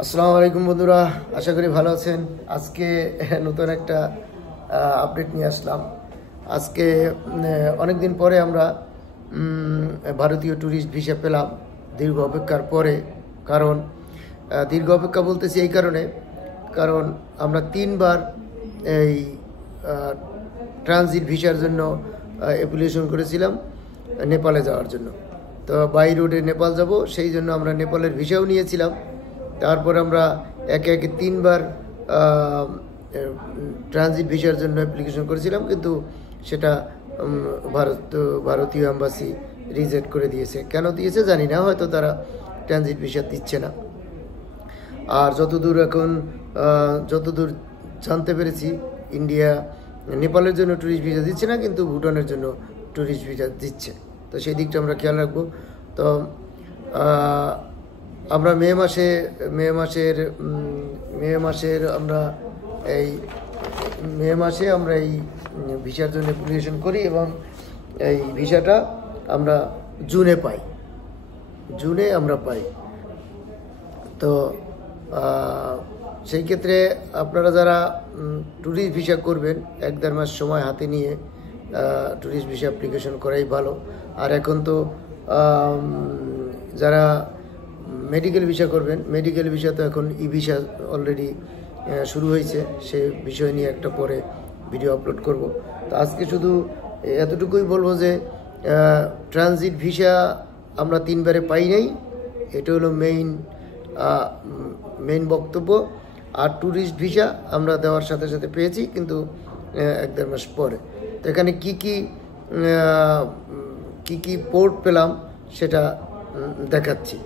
আসসালামু আলাইকুম বন্ধুরা, আশা করি ভালো আছেন। আজকে নতুন একটা আপডেট নিয়ে আসলাম। আজকে অনেক দিন পরে আমরা ভারতীয় ট্যুরিস্ট ভিসা পেলাম, দীর্ঘ অপেক্ষার পরে। কারণ দীর্ঘ অপেক্ষা বলতেছি এই কারণে, কারণ আমরা 3বার এই ট্রানজিট ভিসার জন্য অ্যাপ্লিকেশন করেছিলাম নেপালে যাওয়ার জন্য। তো বাই রোডে নেপাল যাব, সেই জন্য আমরা নেপালের ভিসাও নিয়েছিলাম। তারপর আমরা একে একে 3বার ট্রানজিট ভিসার জন্য অ্যাপ্লিকেশন করেছিলাম, কিন্তু সেটা ভারতীয় এম্বাসি রিজেক্ট করে দিয়েছে। কেন দিয়েছে জানি না, হয়তো তারা ট্রানজিট ভিসা দিচ্ছে না। আর যতদূর জানতে পেরেছি, ইন্ডিয়া নেপালের জন্য ট্যুরিস্ট ভিসা দিচ্ছে না, কিন্তু ভুটানের জন্য ট্যুরিস্ট ভিসা দিচ্ছে। তো সেই দিকটা আমরা খেয়াল রাখবো। তো আমরা মে মাসে আমরা এই ভিসার জন্য অ্যাপ্লিকেশন করি এবং এই ভিসাটা আমরা জুনে আমরা পাই। তো সেই ক্ষেত্রে আপনারা যারা ট্যুরিস্ট ভিসা করবেন, 1-1.5 মাস সময় হাতে নিয়ে ট্যুরিস্ট ভিসা অ্যাপ্লিকেশন করাই ভালো। আর এখন তো যারা মেডিকেল ভিসা করবেন, মেডিকেল ভিসা তো এখন ই ভিসা অলরেডি শুরু হয়েছে। সে বিষয় নিয়ে একটা পরে ভিডিও আপলোড করব। তো আজকে শুধু এতটুকুই বলবো যে ট্রানজিট ভিসা আমরা 3বারে পাই নাই, এটা হলো মেইন বক্তব্য। আর ট্যুরিস্ট ভিসা আমরা দেওয়ার সাথে সাথে পেয়েছি, কিন্তু 1-1.5 মাস পরে। তো এখানে কি পোর্ট পেলাম সেটা দেখাচ্ছি।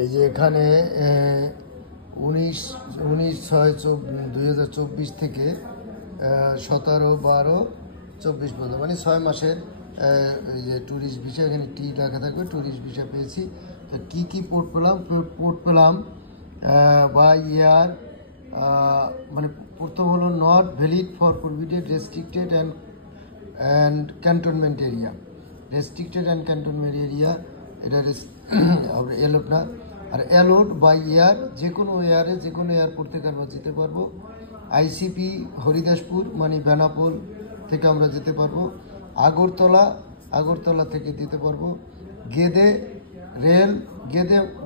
এই যে এখানে 19/6/2024 থেকে 17/12/24 পর্যন্ত, মানে 6 মাসের এই যে ট্যুরিস্ট ভিসা, এখানে টি লেখা থাকবে, ট্যুরিস্ট ভিসা পেয়েছি। তো কী পোর্ট পেলাম বাই ইয়ার, মানে প্রথম হলো not valid for provided restricted and cantonment area. এটা এলোড না, আর অ্যালোড বাই ইয়ার, যে কোনো এয়ারপোর্ট থেকে আমরা যেতে পারবো। আইসিপি হরিদাসপুর মানে বেনাপোল থেকে আমরা যেতে পারবো। আগরতলা থেকে যেতে পারবো।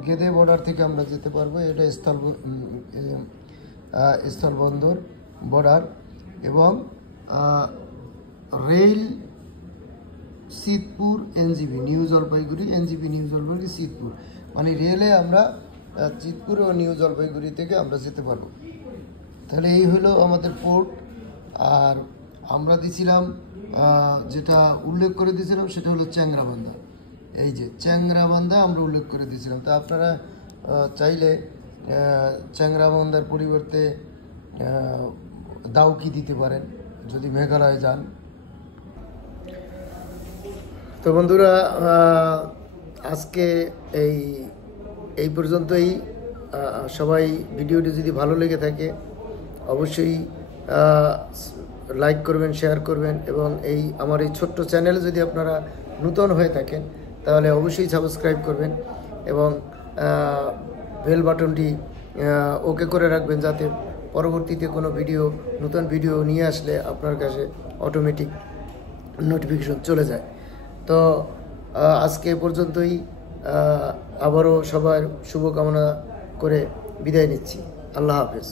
গেদে বর্ডার থেকে আমরা যেতে পারবো, এটা স্থলবন্দর বর্ডার। এবং rail Siddhpur NJP new Jalpaiguri Siddhpur, মানে রেলে আমরা চিতপুর ও নিউ জলপাইগুড়ি থেকে আমরা যেতে পারবো। তাহলে এই হলো আমাদের পোর্ট। আর আমরা দিছিলাম, যেটা উল্লেখ করে দিয়েছিলাম সেটা হলো চ্যাংরাবান্ধা। এই যে চ্যাংরাবান্ধা আমরা উল্লেখ করে দিয়েছিলাম। তা আপনারা চাইলে চ্যাংরাবান্ধার পরিবর্তে দাউকি দিতে পারেন যদি মেঘালয়ে যান। তো বন্ধুরা, আজকে এই পর্যন্তই। সবাই ভিডিওটি যদি ভালো লেগে থাকে অবশ্যই লাইক করবেন, শেয়ার করবেন, এবং আমার এই ছোট্ট চ্যানেলে যদি আপনারা নতুন হয়ে থাকেন তাহলে অবশ্যই সাবস্ক্রাইব করবেন এবং বেল বাটনটি ওকে করে রাখবেন, যাতে পরবর্তীতে কোনো নতুন ভিডিও নিয়ে আসলে আপনার কাছে অটোমেটিক নোটিফিকেশন চলে যায়। তো আজকে পর্যন্তই। আবারও সবার শুভকামনা করে বিদায় নিচ্ছি। আল্লাহ হাফেজ।